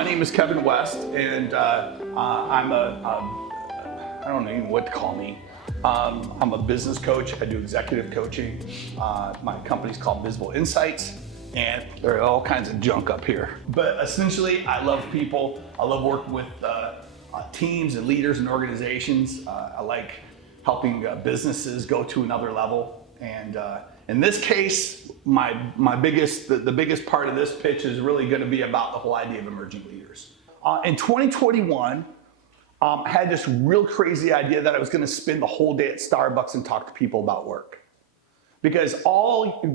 My name is Kevin West, and I'm I don't know even what to call me. I'm a business coach. I do executive coaching. My company's called Visible Insights, and there are all kinds of junk up here. But essentially, I love people. I love working with teams and leaders and organizations. I like helping businesses go to another level. And in this case, the biggest part of this pitch is really going to be about the whole idea of emerging leaders. In 2021, I had this real crazy idea that I was going to spend the whole day at Starbucks and talk to people about work. Because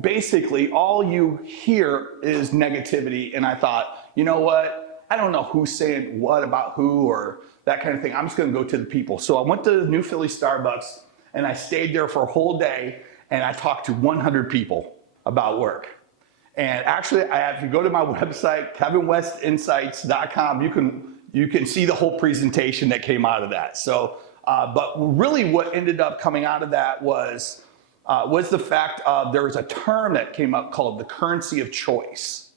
basically all you hear is negativity, and I thought, you know what? I don't know who's saying what about who or that kind of thing. I'm just going to go to the people. So I went to the New Philly Starbucks, and I stayed there for a whole day, and I talked to 100 people about work. And actually, if you go to my website, kevinwestinsights.com, you can see the whole presentation that came out of that. So, but really what ended up coming out of that was the fact of there was a term that came up called the currency of choice.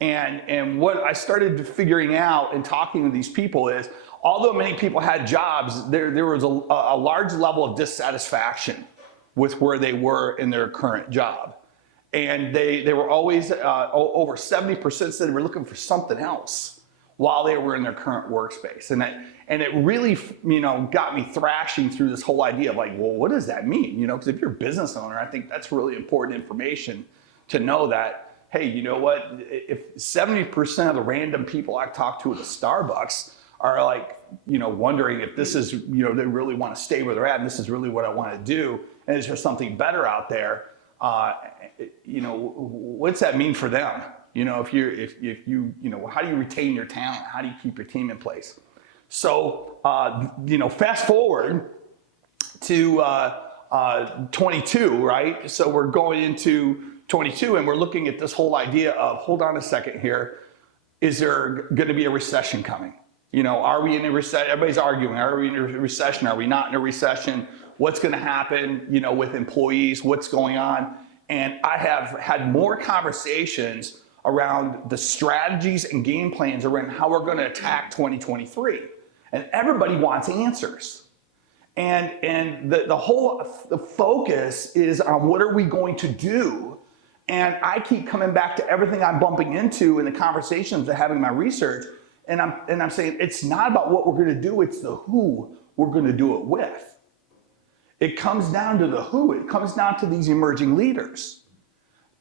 And what I started figuring out and talking to these people is, although many people had jobs, there was a large level of dissatisfaction with where they were in their current job. And they were always, over 70% said they were looking for something else while they were in their current workspace. And it really, got me thrashing through this whole idea of like, well, what does that mean? Because if you're a business owner, I think that's really important information to know that, hey, you know what? If 70% of the random people I talk to at a Starbucks are like, wondering if this is, they really want to stay where they're at and this is really what I want to do, and is there something better out there? What's that mean for them? If you, how do you retain your talent? How do you keep your team in place? So, fast forward to 22, right? So we're going into 22 and we're looking at this whole idea of, hold on a second here, is there going to be a recession coming? Are we in a recession? Everybody's arguing, are we in a recession? Are we not in a recession? What's going to happen, with employees? What's going on? And I have had more conversations around the strategies and game plans around how we're going to attack 2023. And everybody wants answers. And the focus is on what are we going to do? And I keep coming back to everything I'm bumping into in the conversations of having my research. And I'm saying it's not about what we're going to do, it's the who we're going to do it with. It comes down to the who. It comes down to these emerging leaders.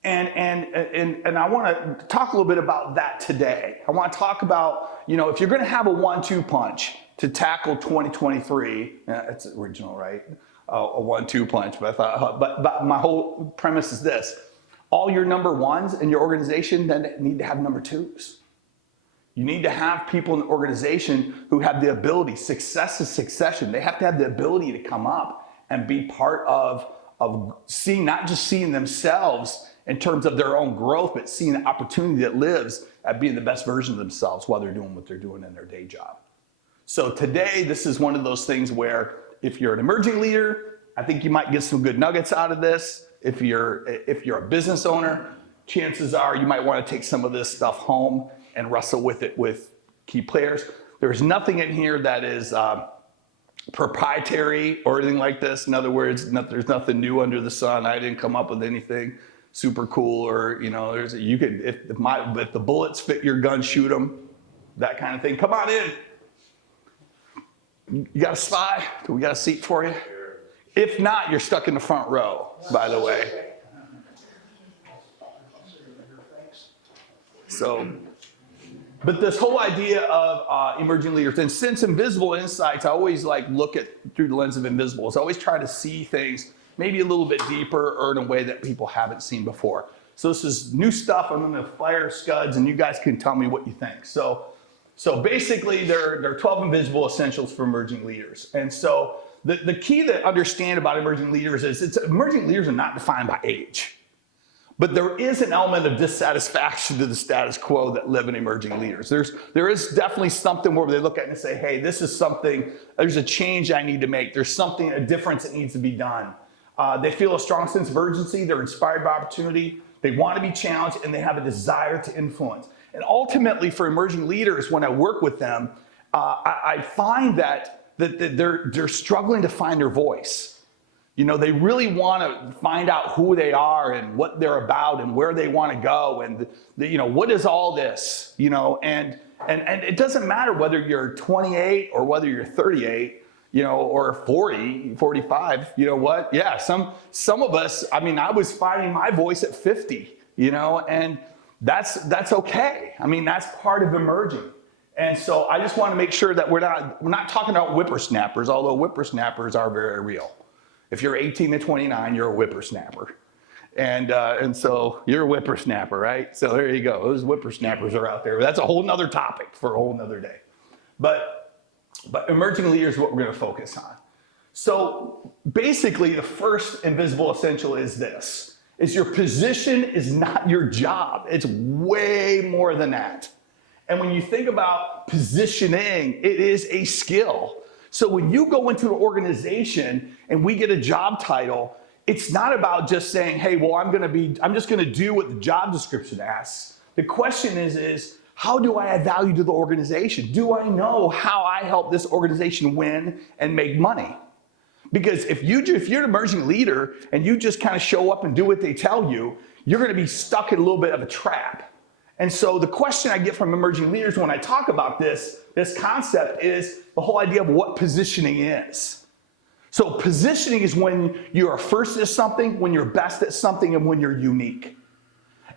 And I want to talk a little bit about that today. I want to talk about, if you're going to have a 1-2 punch to tackle 2023, it's original, right? A 1-2 punch, but I thought, but my whole premise is this. All your number ones in your organization then need to have number twos. You need to have people in the organization who have the ability, success is succession. They have to have the ability to come up and be part of seeing, not just seeing themselves in terms of their own growth, but seeing the opportunity that lives at being the best version of themselves while they're doing what they're doing in their day job. So today, this is one of those things where if you're an emerging leader, I think you might get some good nuggets out of this. If you're a business owner, chances are you might want to take some of this stuff home and wrestle with it with key players. There's nothing in here that is proprietary or anything like this. In other words, there's nothing new under the sun. I didn't come up with anything super cool, or if the bullets fit your gun, shoot them, that kind of thing. Come on in. You got a spy? Do we got a seat for you? If not, you're stuck in the front row, by the way. So, but this whole idea of emerging leaders, and since Invisible Insights, I always look at through the lens of invisible. I always try to see things maybe a little bit deeper or in a way that people haven't seen before. So this is new stuff. I'm going to fire scuds, and you guys can tell me what you think. So basically, there are 12 invisible essentials for emerging leaders. And so the key to understand about emerging leaders is emerging leaders are not defined by age. But there is an element of dissatisfaction to the status quo that live in emerging leaders. There is definitely something where they look at it and say, hey, this is something, there's a change I need to make. There's something, a difference that needs to be done. They feel a strong sense of urgency. They're inspired by opportunity. They want to be challenged, and they have a desire to influence. And ultimately for emerging leaders, when I work with them, I find that they're struggling to find their voice. You know, they really want to find out who they are and what they're about and where they want to go and, you know, what is all this, you know, and it doesn't matter whether you're 28 or whether you're 38, you know, or 40, 45, you know what? Yeah, some of us, I mean, I was finding my voice at 50, you know, and that's okay. I mean, that's part of emerging. And so I just want to make sure that we're not talking about whippersnappers, although whippersnappers are very real. If you're 18 to 29, you're a whippersnapper. And so you're a whippersnapper, right? So there you go. Those whippersnappers are out there. That's a whole nother topic for a whole nother day. But emerging leaders is what we're going to focus on. So basically the first invisible essential is this, is your position is not your job. It's way more than that. And when you think about positioning, it is a skill. So when you go into an organization and we get a job title, it's not about just saying, hey, well, I'm just gonna do what the job description asks. The question is how do I add value to the organization? Do I know how I help this organization win and make money? Because if you're an emerging leader and you just kind of show up and do what they tell you, you're gonna be stuck in a little bit of a trap. And so the question I get from emerging leaders when I talk about this concept is the whole idea of what positioning is. So positioning is when you are first at something, when you're best at something, and when you're unique.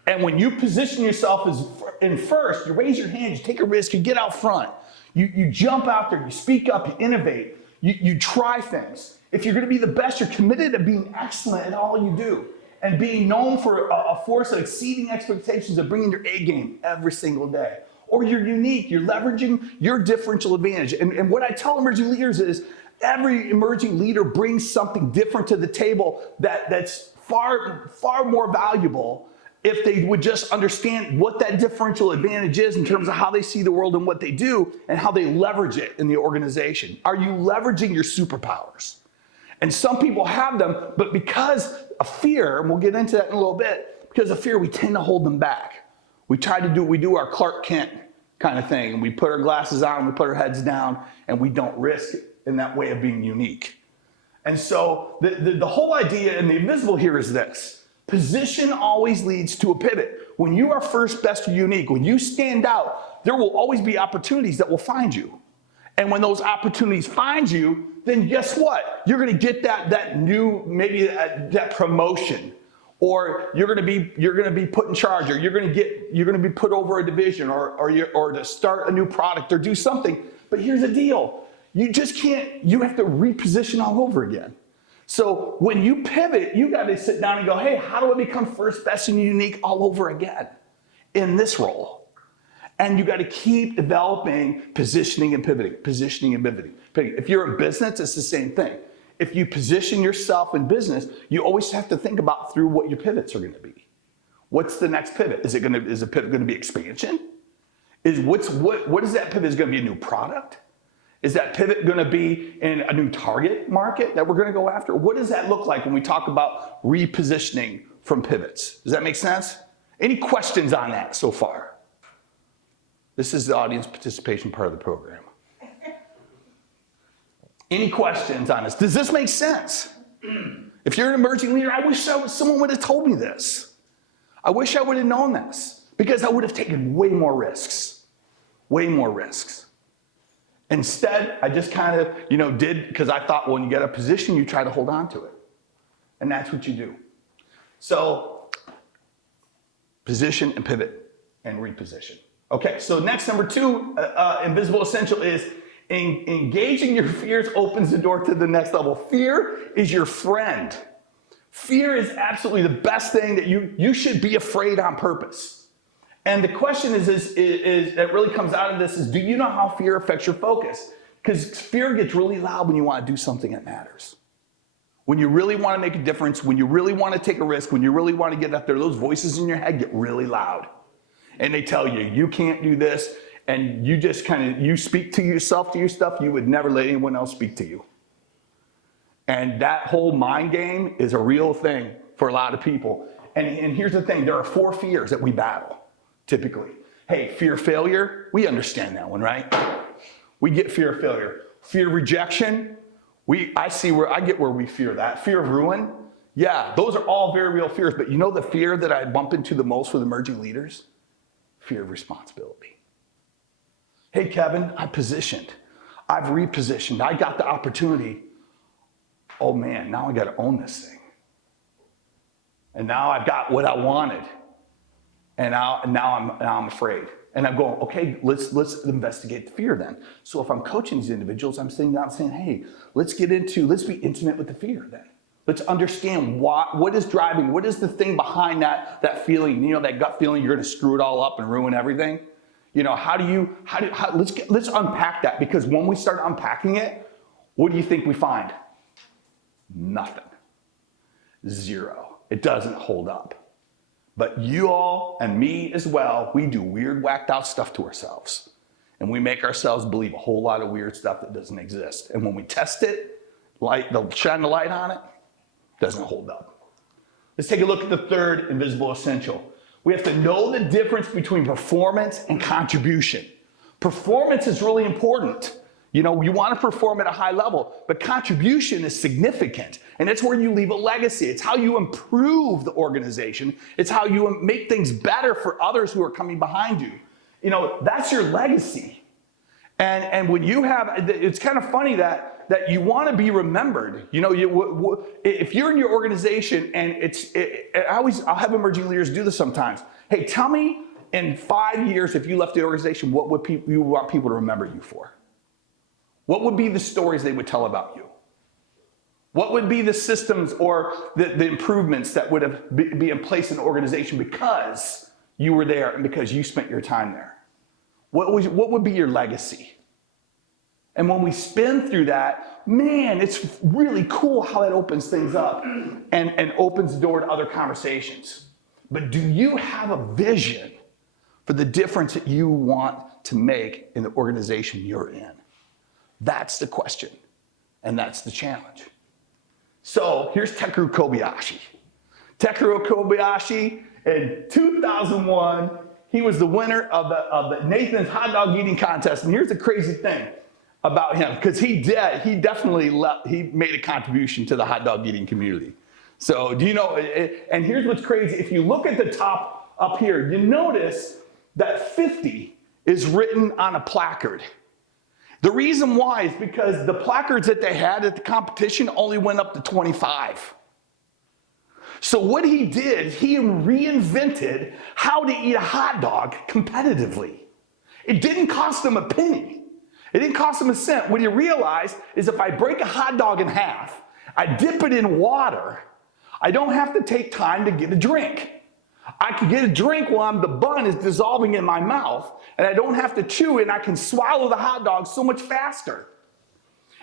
And when you position yourself as first, you raise your hand, you take a risk, you get out front, you jump out there, you speak up, you innovate, you try things. If you're gonna be the best, you're committed to being excellent at all you do. And being known for a force of exceeding expectations of bringing your A game every single day. Or you're unique, you're leveraging your differential advantage. And what I tell emerging leaders is every emerging leader brings something different to the table that's far, far more valuable if they would just understand what that differential advantage is in terms of how they see the world and what they do and how they leverage it in the organization. Are you leveraging your superpowers? And some people have them, but because of fear, and we'll get into that in a little bit, because of fear, we tend to hold them back. We do our Clark Kent kind of thing, and we put our glasses on, we put our heads down, and we don't risk in that way of being unique. And so the whole idea and the invisible here is this. Position always leads to a pivot. When you are first, best, or unique, when you stand out, there will always be opportunities that will find you. And when those opportunities find you, then guess what? You're gonna get that new, maybe that promotion, or you're gonna be put in charge, or you're gonna be put over a division, or to start a new product or do something. But here's the deal. You just can't, you have to reposition all over again. So when you pivot, you gotta sit down and go, hey, how do I become first, best, and unique all over again in this role? And you got to keep developing positioning and pivoting, positioning and pivoting. If you're in business, it's the same thing. If you position yourself in business, you always have to think about through what your pivots are going to be. What's the next pivot? Is the pivot going to be expansion? What is that pivot? Is it going to be a new product? Is that pivot going to be in a new target market that we're going to go after? What does that look like when we talk about repositioning from pivots? Does that make sense? Any questions on that so far? This is the audience participation part of the program. Any questions on this? Does this make sense? If you're an emerging leader, I wish someone would have told me this. I wish I would have known this because I would have taken way more risks. Way more risks. Instead, I just kind of, did, because I thought when you get a position, you try to hold on to it. And that's what you do. So, position and pivot and reposition. Okay, so next, number 2, invisible essential is engaging your fears opens the door to the next level. Fear is your friend. Fear is absolutely the best thing that you should be afraid on purpose. And the question is that really comes out of this is, do you know how fear affects your focus? Because fear gets really loud when you want to do something that matters. When you really want to make a difference, when you really want to take a risk, when you really want to get up there, those voices in your head get really loud. And they tell you, you can't do this, and you just you speak to yourself, to your stuff, you would never let anyone else speak to you. And that whole mind game is a real thing for a lot of people. And here's the thing, there are 4 fears that we battle, typically. Hey, fear of failure, we understand that one, right? We get fear of failure. Fear of rejection, I get where we fear that. Fear of ruin, yeah, those are all very real fears, but you know the fear that I bump into the most with emerging leaders? Fear of responsibility. Hey, Kevin, I've repositioned, I got the opportunity. Oh man, now I got to own this thing. And now I've got what I wanted. And now I'm afraid. And I'm going, okay, let's investigate the fear then. So if I'm coaching these individuals, I'm sitting down saying, hey, let's be intimate with the fear then. Let's understand what is driving, what is the thing behind that feeling, that gut feeling you're going to screw it all up and ruin everything. Let's unpack that, because when we start unpacking it, what do you think we find? Nothing. Zero. It doesn't hold up. But you all and me as well, we do weird, whacked out stuff to ourselves. And we make ourselves believe a whole lot of weird stuff that doesn't exist. And when we test it, they'll shine the light on it, doesn't hold up. Let's take a look at the third invisible essential. We have to know the difference between performance and contribution. Performance is really important. You want to perform at a high level, but contribution is significant. And it's where you leave a legacy. It's how you improve the organization. It's how you make things better for others who are coming behind you. That's your legacy. And when you have, it's kind of funny that you want to be remembered. If you're in your organization, and I'll have emerging leaders do this sometimes. Hey, tell me in 5 years, if you left the organization, what would you want people to remember you for? What would be the stories they would tell about you? What would be the systems or the improvements that would be in place in the organization because you were there and because you spent your time there? What would be your legacy? And when we spin through that, man, it's really cool how that opens things up and opens the door to other conversations. But do you have a vision for the difference that you want to make in the organization you're in? That's the question, and that's the challenge. So here's Tekeru Kobayashi. Tekeru Kobayashi, in 2001, he was the winner of the Nathan's hot dog eating contest. And here's the crazy thing about him, because he made a contribution to the hot dog eating community. So do you know, and here's what's crazy. If you look at the top up here, you notice that 50 is written on a placard. The reason why is because the placards that they had at the competition only went up to 25. So what he did, he reinvented how to eat a hot dog competitively. It didn't cost him a penny. It didn't cost him a cent. What he realized is if I break a hot dog in half, I dip it in water, I don't have to take time to get a drink. I can get a drink while the bun is dissolving in my mouth, and I don't have to chew it, and I can swallow the hot dog so much faster.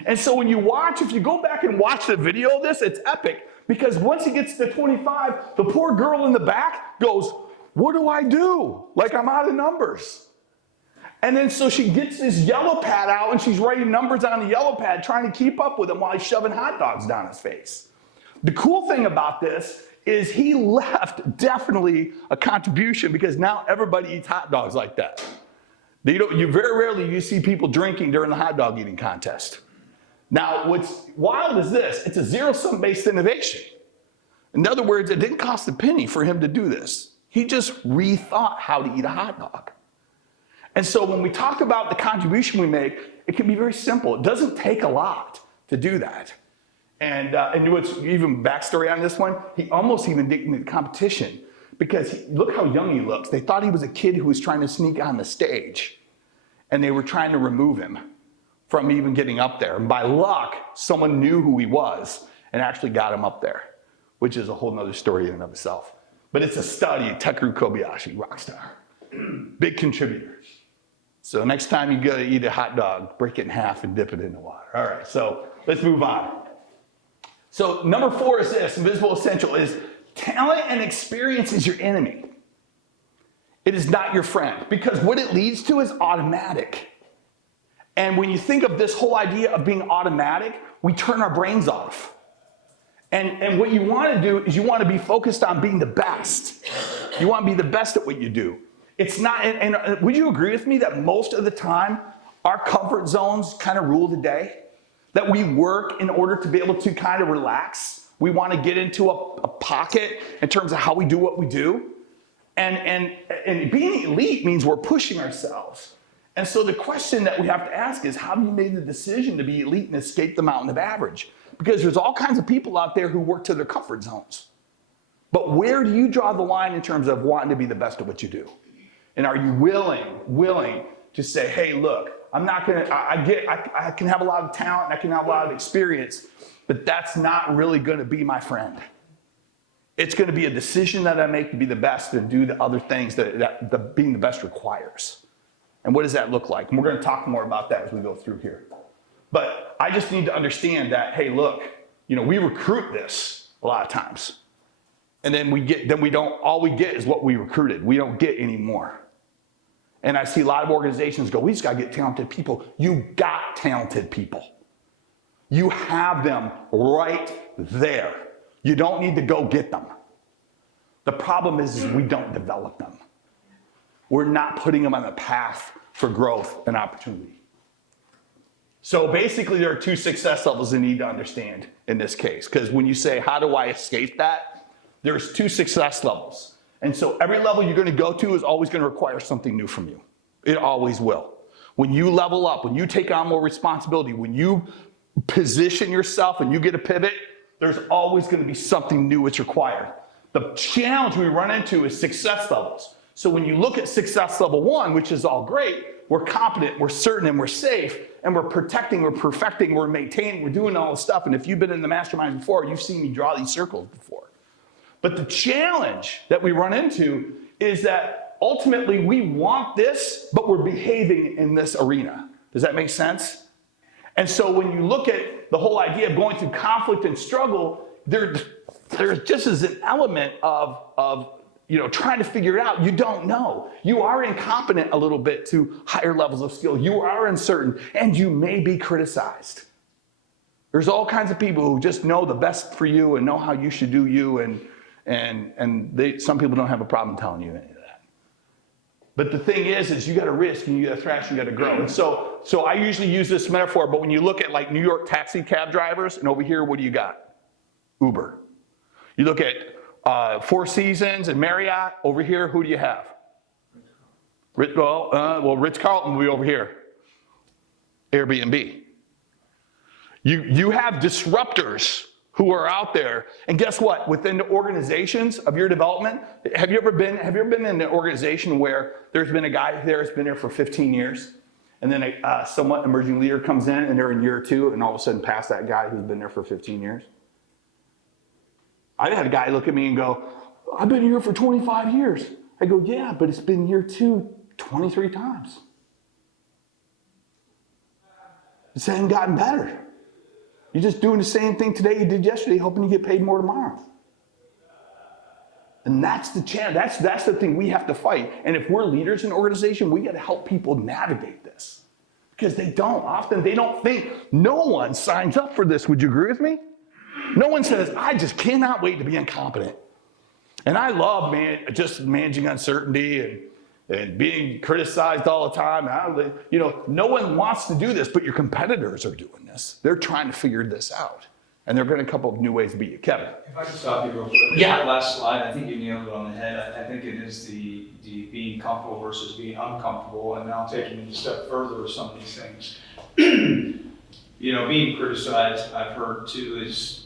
And so when if you go back and watch the video of this, it's epic, because once he gets to 25, the poor girl in the back goes, what do I do? Like, I'm out of numbers. And then so she gets this yellow pad out, and she's writing numbers on the yellow pad, trying to keep up with him while he's shoving hot dogs down his face. The cool thing about this is he left definitely a contribution, because now everybody eats hot dogs like that. You very rarely see people drinking during the hot dog eating contest. Now, what's wild is this: it's a zero-sum based innovation. In other words, it didn't cost a penny for him to do this. He just rethought how to eat a hot dog. And so when we talk about the contribution we make, it can be very simple. It doesn't take a lot to do that. And what's even backstory on this one, he almost even didn't get into the competition, because look how young he looks. They thought he was a kid who was trying to sneak on the stage, and they were trying to remove him from even getting up there. And by luck, someone knew who he was and actually got him up there, which is a whole nother story in and of itself. But it's a study. Tekeru Kobayashi, rock star, big contributor. So next time you go to eat a hot dog, break it in half and dip it in the water. All right, so let's move on. So number 4 is this, invisible essential, is talent and experience is your enemy. It is not your friend, because what it leads to is automatic. And when you think of this whole idea of being automatic, we turn our brains off. And what you want to do is you want to be focused on being the best. You want to be the best at what you do. It's not, and would you agree with me that most of the time, our comfort zones kind of rule the day? That we work in order to be able to kind of relax. We want to get into a pocket in terms of how we do what we do. And being elite means we're pushing ourselves. And so the question that we have to ask is, how do you make the decision to be elite and escape the mountain of average? Because there's all kinds of people out there who work to their comfort zones. But where do you draw the line in terms of wanting to be the best at what you do? And are you willing to say, hey, look, I'm not gonna, I can have a lot of talent and I can have a lot of experience, but that's not really gonna be my friend. It's gonna be a decision that I make to be the best and do the other things that being the best requires. And what does that look like? And we're gonna talk more about that as we go through here. But I just need to understand that, hey, look, we recruit this a lot of times. And then all we get is what we recruited. We don't get any more. And I see a lot of organizations go, we just gotta get talented people. You got talented people. You have them right there. You don't need to go get them. The problem is we don't develop them. We're not putting them on the path for growth and opportunity. So basically there are two success levels you need to understand in this case. Because when you say, how do I escape that? There's two success levels. And so every level you're gonna go to is always gonna require something new from you. It always will. When you level up, when you take on more responsibility, when you position yourself and you get a pivot, there's always gonna be something new that's required. The challenge we run into is success levels. So when you look at success level 1, which is all great, we're competent, we're certain, and we're safe, and we're protecting, we're perfecting, we're maintaining, we're doing all this stuff. And if you've been in the mastermind before, you've seen me draw these circles before. But the challenge that we run into is that ultimately we want this, but we're behaving in this arena. Does that make sense? And so when you look at the whole idea of going through conflict and struggle, there's just as an element of trying to figure it out. You don't know. You are incompetent a little bit to higher levels of skill. You are uncertain, and you may be criticized. There's all kinds of people who just know the best for you and know how you should do you, and some people don't have a problem telling you any of that. But the thing is you got to risk and you got to thrash, you got to grow. And so I usually use this metaphor, but when you look at like New York taxi cab drivers, and over here, what do you got? Uber. You look at Four Seasons and Marriott, over here, who do you have? Ritz-Carlton will be over here. Airbnb. You have disruptors who are out there, and guess what? Within the organizations of your development, have you ever been in an organization where there's been a guy there that's been there for 15 years, and then a somewhat emerging leader comes in and they're in year 2, and all of a sudden pass that guy who's been there for 15 years? I had a guy look at me and go, I've been here for 25 years. I go, yeah, but it's been year 2 23 times. It hasn't gotten better. You're just doing the same thing today you did yesterday, hoping you get paid more tomorrow. And that's the challenge. That's the thing we have to fight. And if we're leaders in an organization, we got to help people navigate this. Because they don't think, no one signs up for this. Would you agree with me? No one says, I just cannot wait to be incompetent. And I love just managing uncertainty and being criticized all the time. No one wants to do this, but your competitors are doing this. They're trying to figure this out. And they're going to come up with new ways to beat you. Kevin. If I could stop you real quick. Yeah. That last slide, I think you nailed it on the head. I think it is the being comfortable versus being uncomfortable. And now taking it a step further with some of these things. Being criticized, I've heard too, is,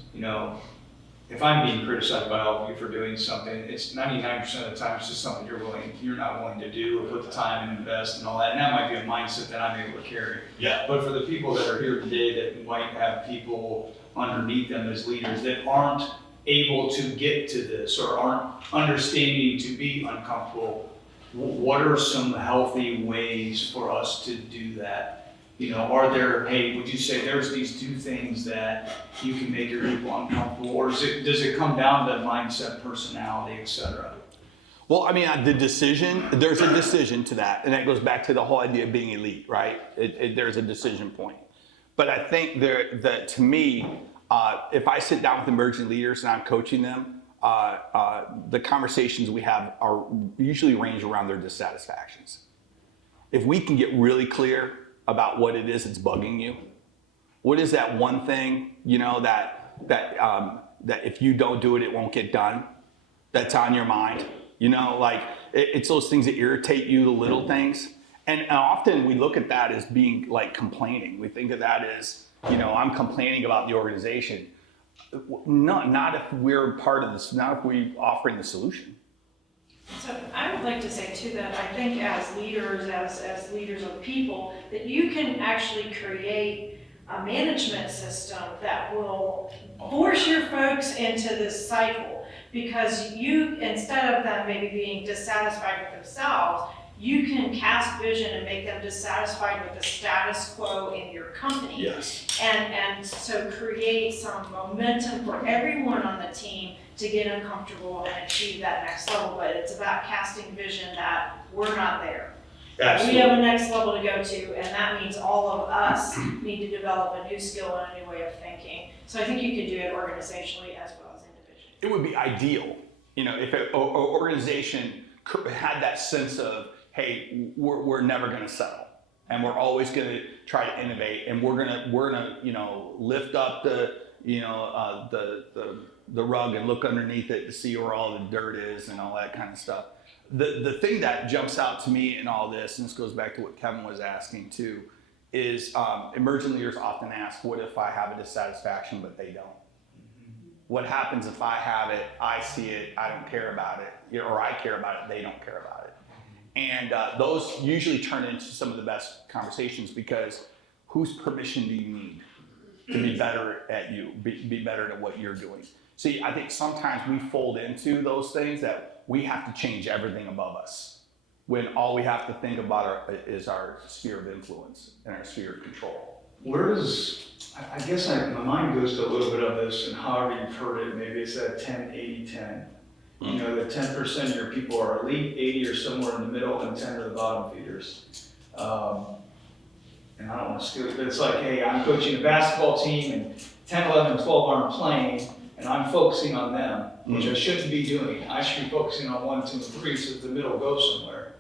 if I'm being criticized by all of you for doing something, it's 99% of the time it's just something you're not willing to do or put the time and invest and all that. And that might be a mindset that I'm able to carry. Yeah. But for the people that are here today that might have people underneath them as leaders that aren't able to get to this or aren't understanding to be uncomfortable, what are some healthy ways for us to do that? Would you say there's these 2 things that you can make your people uncomfortable, or does it come down to mindset, personality, et cetera? Well, there's a decision to that, and that goes back to the whole idea of being elite, right? There's a decision point. But I think that to me, if I sit down with emerging leaders and I'm coaching them, the conversations we have are usually range around their dissatisfactions. If we can get really clear about what it is that's bugging you, what is that one thing, that if you don't do it, it won't get done, that's on your mind, like it's those things that irritate you, the little things. And often we look at that as being like complaining. We think of that as, I'm complaining about the organization. No, not if we're part of this, not if we're offering the solution. So I would like to say too that I think as leaders, as leaders of people, that you can actually create a management system that will force your folks into this cycle, because you, instead of them maybe being dissatisfied with themselves, you can cast vision and make them dissatisfied with the status quo in your company. Yes. And so create some momentum for everyone on the team to get uncomfortable and achieve that next level. But it's about casting vision that we're not there. Absolutely. We have a next level to go to, and that means all of us need to develop a new skill and a new way of thinking. So I think you can do it organizationally as well as individually. It would be ideal, if an organization had that sense of, hey, we're never going to settle, and we're always going to try to innovate, and we're gonna lift up the rug and look underneath it to see where all the dirt is and all that kind of stuff. The thing that jumps out to me in all this, and this goes back to what Kevin was asking too, is emerging leaders often ask, what if I have a dissatisfaction but they don't? What happens if I have it, I see it, I don't care about it, or I care about it, they don't care about it? And those usually turn into some of the best conversations, because whose permission do you need to be better at be better at what you're doing? See, I think sometimes we fold into those things that we have to change everything above us, when all we have to think about is our sphere of influence and our sphere of control. I guess my mind goes to a little bit of this, and however you've heard it, maybe it's that 10-80-10. That 10% of your people are elite, 80 are somewhere in the middle, and 10 are the bottom feeders. And I don't want to steal it, but it's like, hey, I'm coaching a basketball team, and 10, 11, and 12 aren't playing, and I'm focusing on them, which I shouldn't be doing. I should be focusing on 1, 2, and 3, so that the middle goes somewhere.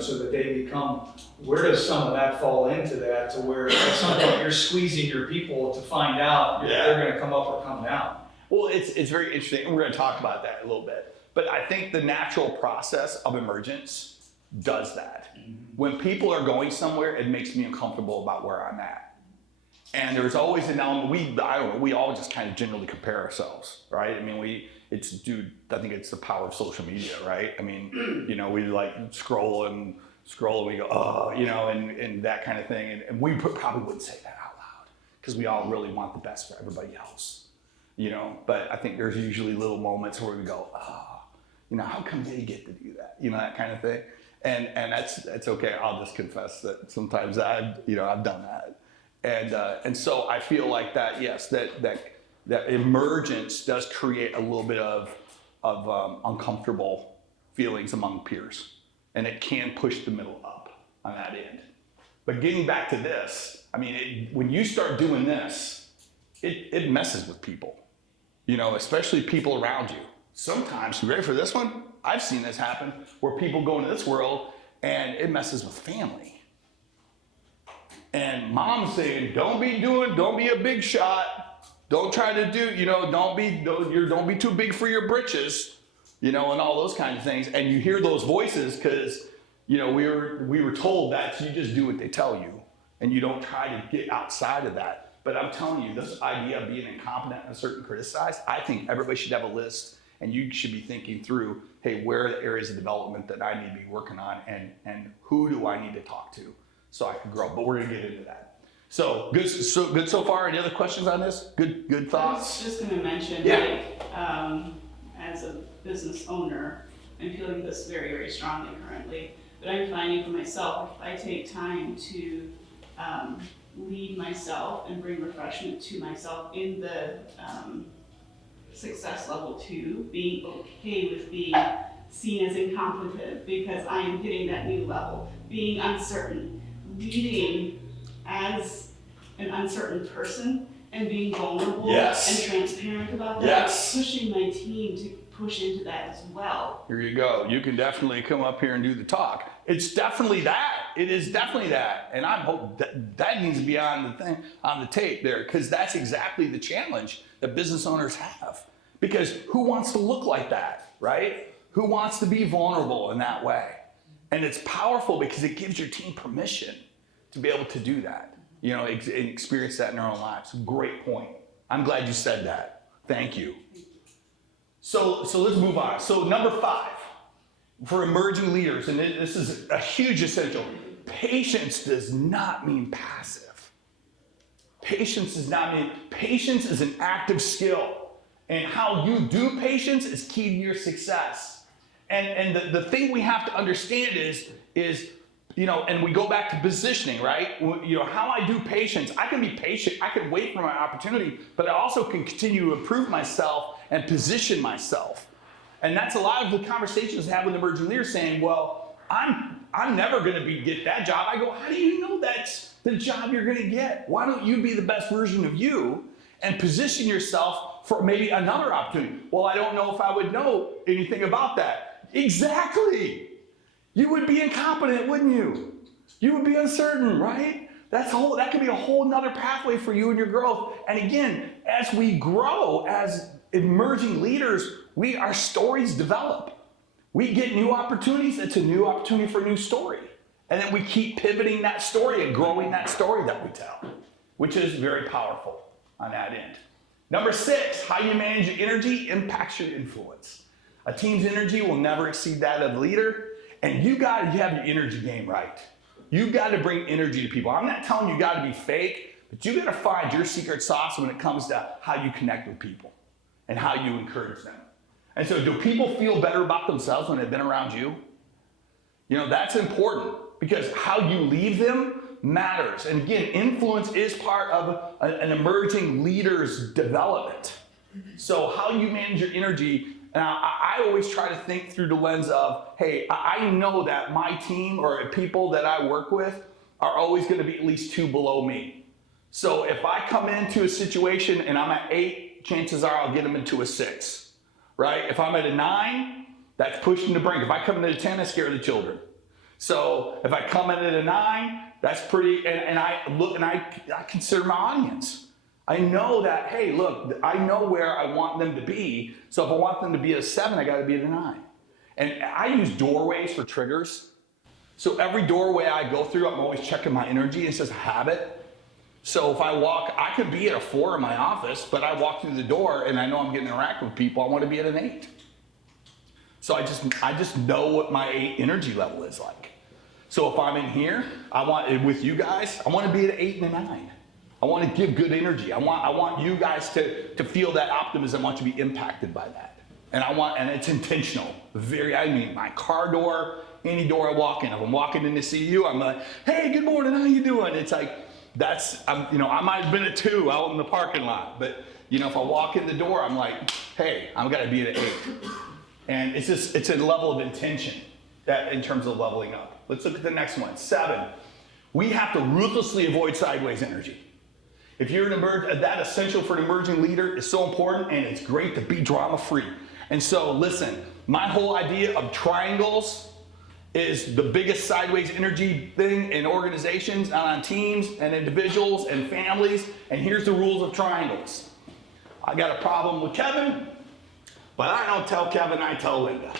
So that they become, where does some of that fall into that, to where at some point you're squeezing your people to find out if they're going to come up or come down? Well, it's very interesting, and we're going to talk about that a little bit. But I think the natural process of emergence does that. When people are going somewhere, it makes me uncomfortable about where I'm at. And there's always an element, we all just kind of generally compare ourselves, right? I mean, I think it's the power of social media, right? I mean, we like scroll and we go, oh, and that kind of thing. And we probably wouldn't say that out loud, because we all really want the best for everybody else. But I think there's usually little moments where we go, how come they get to do that? That kind of thing. And that's okay. I'll just confess that sometimes I've done that. And so I feel like that, yes, that emergence does create a little bit of uncomfortable feelings among peers, and it can push the middle up on that end. But getting back to this, I mean, when you start doing this, it messes with people. Especially people around you. Sometimes, you ready for this one? I've seen this happen, where people go into this world and it messes with family. And mom's saying, don't be a big shot. Don't try to do, don't be too big for your britches, and all those kinds of things. And you hear those voices because, we were told that you just do what they tell you, and you don't try to get outside of that. But I'm telling you, this idea of being incompetent and certain criticized, I think everybody should have a list, and you should be thinking through, hey, where are the areas of development that I need to be working on, and who do I need to talk to so I can grow? But we're gonna get into that. So good so far. Any other questions on this? Good thoughts? I was just gonna mention, as a business owner, I'm feeling this very, very strongly currently, but I'm finding for myself, if I take time to lead myself and bring refreshment to myself in the success level 2, being okay with being seen as incompetent because I am hitting that new level, being uncertain, leading as an uncertain person and being vulnerable Yes. and transparent about that. Yes. Pushing my team to push into that as well. Here you go. You can definitely come up here and do the talk. It's definitely that. It is definitely that. And I hope that needs to be on the thing, on the tape there, because that's exactly the challenge that business owners have. Because who wants to look like that, right? Who wants to be vulnerable in that way? And it's powerful because it gives your team permission to be able to do that, you know, and experience that in their own lives. Great point. I'm glad you said that. Thank you. So let's move on. So number 5, for emerging leaders, and this is a huge essential, patience does not mean passive. Patience does not mean, patience is an active skill. And how you do patience is key to your success. And the thing we have to understand is, you know, and we go back to positioning, right? You know, how I do patience, I can be patient, I can wait for my opportunity, but I also can continue to improve myself and position myself. And that's a lot of the conversations I have with emerging leaders saying, well, I'm never gonna get that job. I go, how do you know that's the job you're gonna get? Why don't you be the best version of you and position yourself for maybe another opportunity? Well, I don't know if I would know anything about that. Exactly. You would be incompetent, wouldn't you? You would be uncertain, right? That could be a whole nother pathway for you and your growth. And again, as we grow as emerging leaders, our stories develop. We get new opportunities. It's a new opportunity for a new story. And then we keep pivoting that story and growing that story that we tell, which is very powerful on that end. Number 6, how you manage your energy impacts your influence. A team's energy will never exceed that of the leader. And you got to have your energy game right. You got to bring energy to people. I'm not telling you got to be fake, but you got to find your secret sauce when it comes to how you connect with people and how you encourage them. And so do people feel better about themselves when they've been around you? You know, that's important because how you leave them matters. And again, influence is part of an emerging leader's development. So how you manage your energy. Now, I always try to think through the lens of, hey, I know that my team or people that I work with are always going to be at least 2 below me. So if I come into a situation and I'm at 8, chances are I'll get them into a 6, right? If I'm at a 9, that's pushing the brink. If I come into a 10, I scare the children. So if I come in at a 9, that's pretty, and I look and I consider my audience. I know that, hey, look, I know where I want them to be. So if I want them to be at a 7, I got to be at a 9. And I use doorways for triggers. So every doorway I go through, I'm always checking my energy. It says habit. So if I walk, I could be at a 4 in my office, but I walk through the door and I know I'm getting to interact with people. I want to be at an 8. So I just know what my 8 energy level is like. So if I'm in here, with you guys, I want to be at an 8 and a 9. I want to give good energy. I want you guys to feel that optimism. I want you to be impacted by that. And it's intentional. My car door, any door I walk in. If I'm walking in to see you, I'm like, hey, good morning, how you doing? It's like, I might have been at 2 out in the parking lot, but if I walk in the door, I'm like, hey, I'm gonna be at an 8. And it's a level of intention that in terms of leveling up. Let's look at the next one, 7. We have to ruthlessly avoid sideways energy. If you're that essential for an emerging leader is so important, and it's great to be drama-free. And so listen, my whole idea of triangles is the biggest sideways energy thing in organizations and on teams and individuals and families. And here's the rules of triangles. I got a problem with Kevin, but I don't tell Kevin, I tell Linda.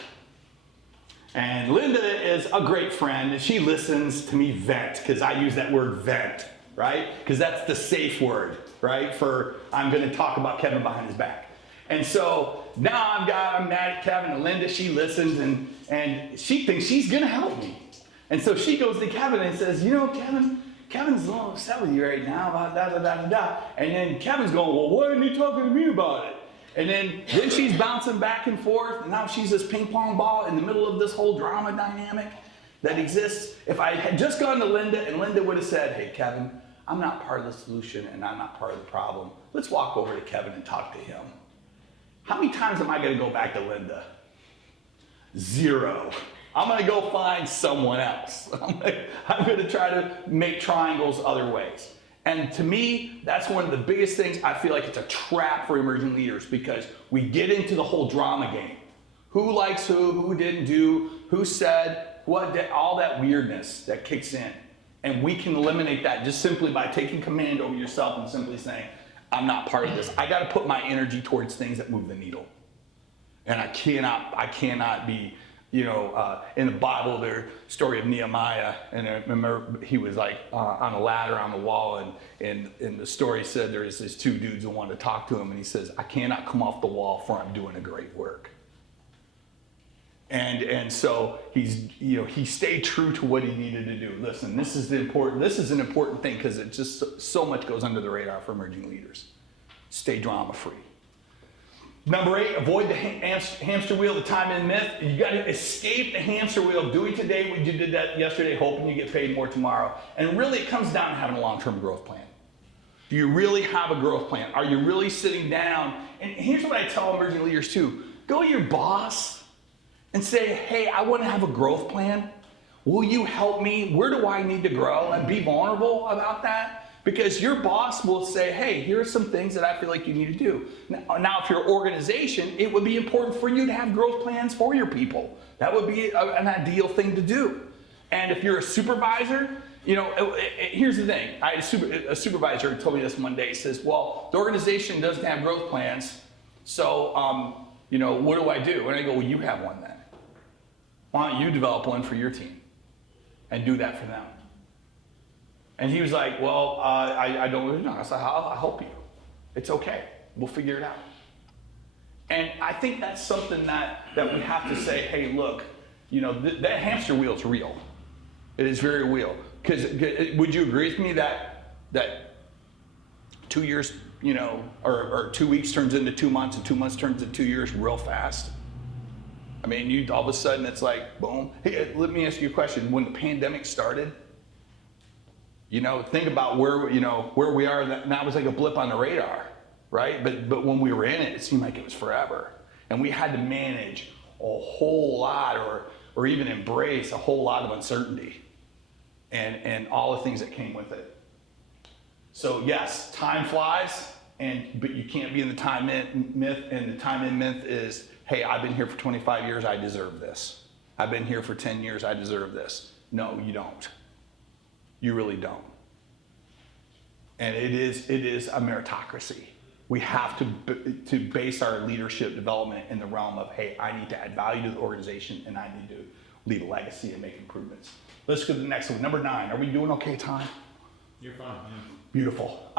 And Linda is a great friend, and she listens to me vent, because I use that word vent, right? Because that's the safe word, right? For I'm going to talk about Kevin behind his back. And so now I'm mad at Kevin, and Linda, she listens, and she thinks she's going to help me. And so she goes to Kevin and says, Kevin's a little upset with you right now about da-da-da-da-da. And then Kevin's going, well, why aren't you talking to me about it? And then she's bouncing back and forth, and now she's this ping pong ball in the middle of this whole drama dynamic that exists. If I had just gone to Linda, and Linda would have said, hey, Kevin, I'm not part of the solution, and I'm not part of the problem. Let's walk over to Kevin and talk to him. How many times am I going to go back to Linda? 0. I'm going to go find someone else. I'm going to try to make triangles other ways. And to me, that's one of the biggest things. I feel like it's a trap for emerging leaders because we get into the whole drama game. Who likes who didn't do, who said, what did, all that weirdness that kicks in. And we can eliminate that just simply by taking command over yourself and simply saying, I'm not part of this. I got to put my energy towards things that move the needle. And I cannot be, in the Bible, there's story of Nehemiah, and I remember he was like on a ladder on the wall, and the story said there's these two dudes who wanted to talk to him, and he says, I cannot come off the wall for I'm doing a great work. And so he stayed true to what he needed to do. Listen, this is an important thing because it just so much goes under the radar for emerging leaders. Stay drama free. Number 8, avoid the hamster wheel, the time and myth. You got to escape the hamster wheel. Doing today what you did that yesterday, hoping you get paid more tomorrow. And really, it comes down to having a long-term growth plan. Do you really have a growth plan? Are you really sitting down? And here's what I tell emerging leaders too. Go to your boss and say, hey, I want to have a growth plan. Will you help me? Where do I need to grow? And be vulnerable about that. Because your boss will say, hey, here are some things that I feel like you need to do. Now, if you're an organization, it would be important for you to have growth plans for your people. That would be an ideal thing to do. And if you're a supervisor, here's the thing. I had a supervisor who told me this one day. He says, well, the organization doesn't have growth plans, so, what do I do? And I go, well, you have one then. Why don't you develop one for your team and do that for them? And he was like, well, I don't really know. I said, I'll help you. It's okay. We'll figure it out. And I think that's something that we have to say, hey, look, that hamster wheel is real. It is very real. Because would you agree with me that 2 years, or 2 weeks turns into 2 months and 2 months turns into 2 years real fast? I mean, all of a sudden it's like, boom. Hey, let me ask you a question. When the pandemic started, think about where we are. That was like a blip on the radar, right? But when we were in it, it seemed like it was forever. And we had to manage a whole lot or even embrace a whole lot of uncertainty and all the things that came with it. So yes, time flies, but you can't be in the time myth, and the time in myth is, hey, I've been here for 25 years, I deserve this. I've been here for 10 years, I deserve this. No, you don't. You really don't. And it is a meritocracy. We have to base our leadership development in the realm of, hey, I need to add value to the organization and I need to leave a legacy and make improvements. Let's go to the next one. Number 9. Are we doing okay, time? You're fine, yeah. Beautiful.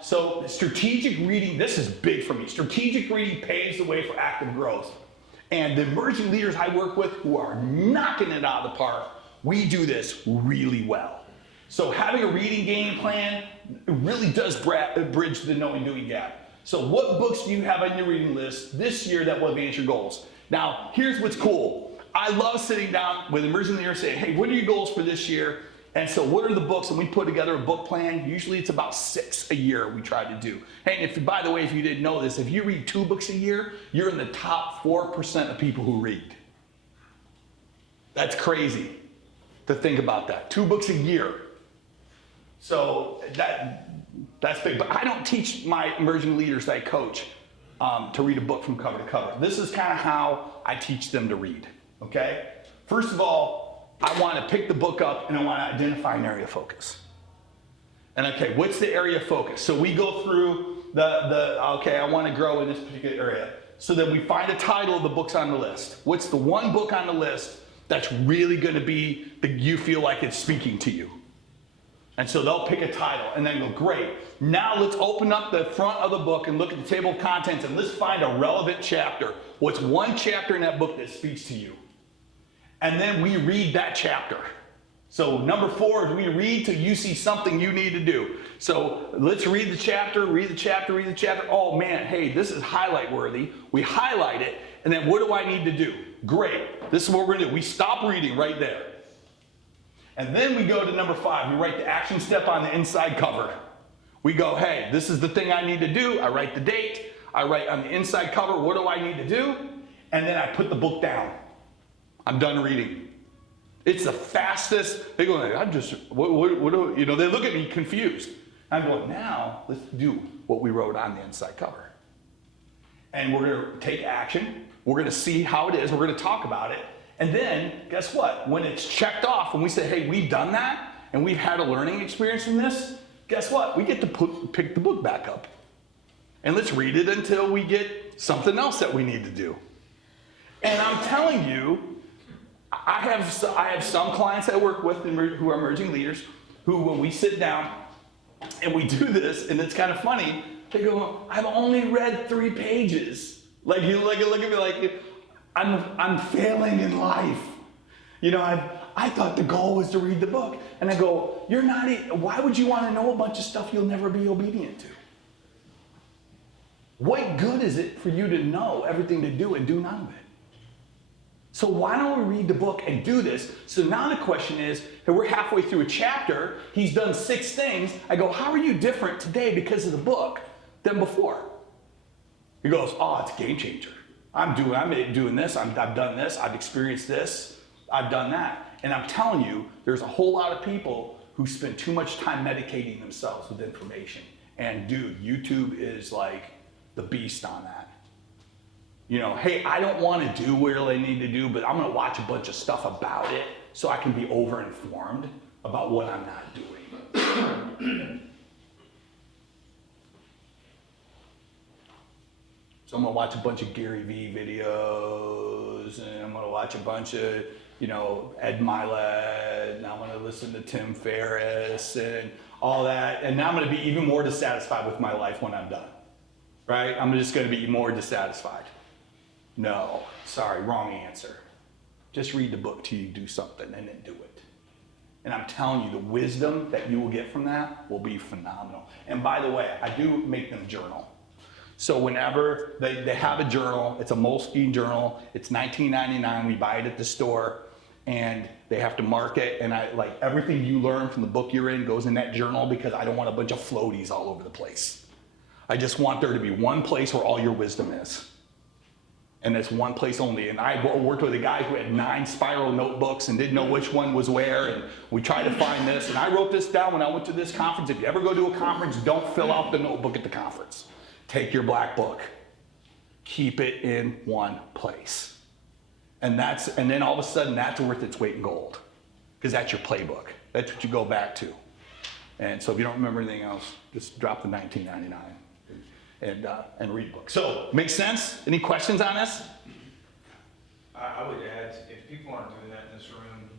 So strategic reading, this is big for me. Strategic reading paves the way for active growth. And the emerging leaders I work with who are knocking it out of the park, we do this really well. So having a reading game plan really does bridge the knowing doing gap. So what books do you have on your reading list this year that will advance your goals? Now, here's what's cool. I love sitting down with emerging leaders saying, hey, what are your goals for this year? And so what are the books? And we put together a book plan. Usually it's about 6 a year we try to do. Hey, and by the way, if you didn't know this, if you read 2 books a year, you're in the top 4% of people who read. That's crazy to think about that. 2 books a year. So that's big. But I don't teach my emerging leaders that I coach to read a book from cover to cover. This is kind of how I teach them to read. Okay? First of all, I want to pick the book up and I want to identify an area of focus. And okay, what's the area of focus? So we go through okay, I want to grow in this particular area. So then we find a title of the books on the list. What's the one book on the list that's really going to be you feel like it's speaking to you? And so they'll pick a title and then go, great. Now let's open up the front of the book and look at the table of contents and let's find a relevant chapter. What's one chapter in that book that speaks to you? And then we read that chapter. So number 4 is we read till you see something you need to do. So let's read the chapter, read the chapter, read the chapter. Oh man, hey, this is highlight worthy. We highlight it, and then what do I need to do? Great, this is what we're gonna do. We stop reading right there. And then we go to number 5. We write the action step on the inside cover. We go, hey, this is the thing I need to do. I write the date. I write on the inside cover, what do I need to do? And then I put the book down. I'm done reading. It's the fastest. They go, I'm just, what they look at me confused. I'm going, now let's do what we wrote on the inside cover. And we're going to take action. We're going to see how it is. We're going to talk about it. And then, guess what? When it's checked off and we say, hey, we've done that and we've had a learning experience from this, guess what? We get to pick the book back up. And let's read it until we get something else that we need to do. And I'm telling you, I have some clients I work with who are emerging leaders who, when we sit down and we do this, and it's kind of funny, they go, I've only read 3 pages. Like, you look at me like, I'm failing in life. You know, I thought the goal was to read the book. And I go, why would you want to know a bunch of stuff you'll never be obedient to? What good is it for you to know everything to do and do none of it? So why don't we read the book and do this? So now the question is, hey, we're halfway through a chapter, he's done 6 things. I go, how are you different today because of the book than before? He goes, oh, it's a game changer. I'm doing this, I've done this, I've experienced this, I've done that. And I'm telling you, there's a whole lot of people who spend too much time medicating themselves with information. And dude, YouTube is like the beast on that. You know, hey, I don't want to do what I need to do, but I'm going to watch a bunch of stuff about it so I can be over-informed about what I'm not doing. So I'm going to watch a bunch of Gary Vee videos, and I'm going to watch a bunch of, Ed Milet, and I'm going to listen to Tim Ferriss and all that. And now I'm going to be even more dissatisfied with my life when I'm done, right? I'm just going to be more dissatisfied. No, sorry, wrong answer. Just read the book till you do something and then do it. And I'm telling you, the wisdom that you will get from that will be phenomenal. And by the way, I do make them journal. So whenever they have a journal, it's a Moleskine journal, it's $19.99, we buy it at the store, and they have to mark it, and I like everything you learn from the book you're in goes in that journal because I don't want a bunch of floaties all over the place. I just want there to be one place where all your wisdom is. And it's one place only. And I worked with a guy who had 9 spiral notebooks and didn't know which one was where, and we tried to find this, and I wrote this down when I went to this conference. If you ever go to a conference, don't fill out the notebook at the conference. Take your black book, keep it in one place. And then all of a sudden that's worth its weight in gold, because that's your playbook. That's what you go back to. And so if you don't remember anything else, just drop the $19.99 and read books. So, makes sense? Any questions on this? I would add, if people aren't doing that in this room,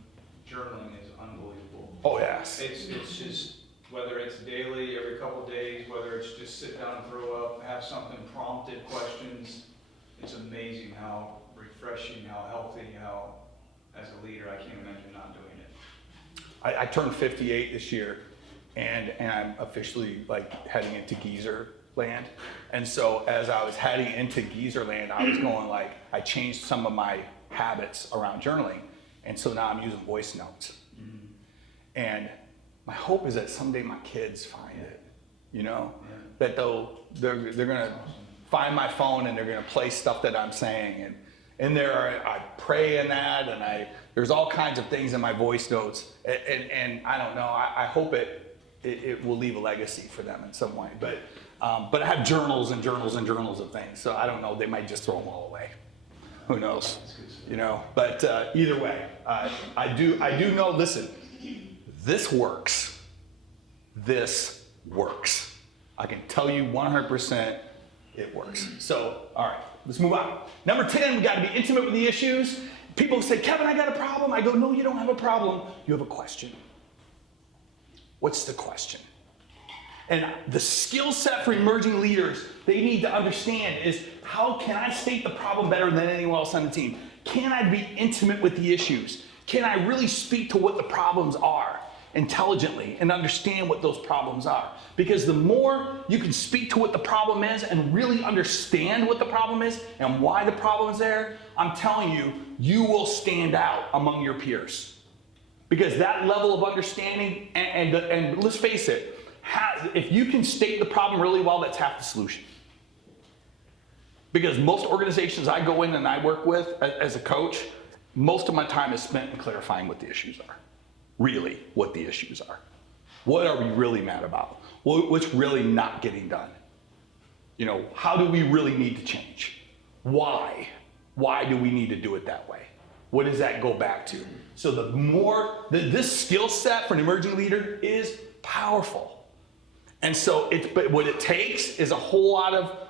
journaling is unbelievable. Oh, yes. It's just, whether it's daily, every couple of days, whether it's just sit down and throw up, have something prompted, questions, it's amazing how refreshing, how healthy, how, as a leader, I can't imagine not doing it. I turned 58 this year, and I'm officially like heading into geezer land. And so as I was heading into geezer land, I was going like, I changed some of my habits around journaling. And so now I'm using voice notes. Mm-hmm. And my hope is that someday my kids find it, that they're gonna find my phone and they're gonna play stuff that I'm saying. And I pray in that, and there's all kinds of things in my voice notes. And I don't know, I hope it will leave a legacy for them in some way. But I have journals and journals and journals of things. So I don't know, they might just throw them all away. Who knows? But either way, I do know, listen, this works. This works. I can tell you 100% it works. So, all right, let's move on. Number 10, we gotta be intimate with the issues. People say, Kevin, I got a problem. I go, no, you don't have a problem. You have a question. What's the question? And the skill set for emerging leaders they need to understand is, how can I state the problem better than anyone else on the team? Can I be intimate with the issues? Can I really speak to what the problems are intelligently and understand what those problems are? Because the more you can speak to what the problem is and really understand what the problem is and why the problem is there, I'm telling you, you will stand out among your peers. Because that level of understanding, and let's face it, if you can state the problem really well, that's half the solution. Because most organizations I go in and I work with as a coach, most of my time is spent in clarifying what the issues are. Really, what the issues are. What are we really mad about? What's really not getting done? You know, how do we really need to change? Why? Why do we need to do it that way? What does that go back to? So this skill set for an emerging leader is powerful. And so but what it takes is a whole lot of,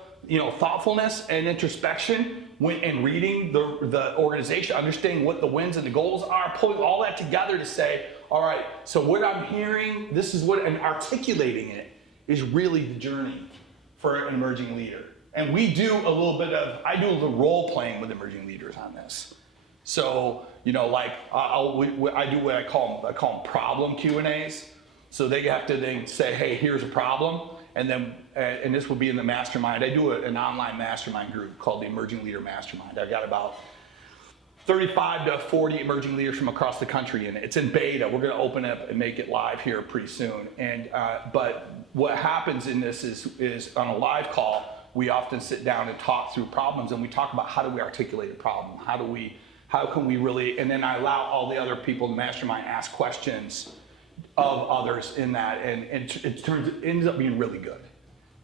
thoughtfulness and introspection and reading the organization, understanding what the wins and the goals are, pulling all that together to say, all right, so what I'm hearing, this is what, and articulating it is really the journey for an emerging leader. And I do a little role playing with emerging leaders on this. So, I do what I call them problem Q&As. So they have to then say, hey, here's a problem. And then, and this will be in the mastermind. I do an online mastermind group called the Emerging Leader Mastermind. I've got about 35 to 40 emerging leaders from across the country in it. It's in beta. We're going to open it up and make it live here pretty soon. And but what happens in this is on a live call, we often sit down and talk through problems, and we talk about how do we articulate a problem? How can we really, and then I allow all the other people in the mastermind ask questions of others in that, and it ends up being really good.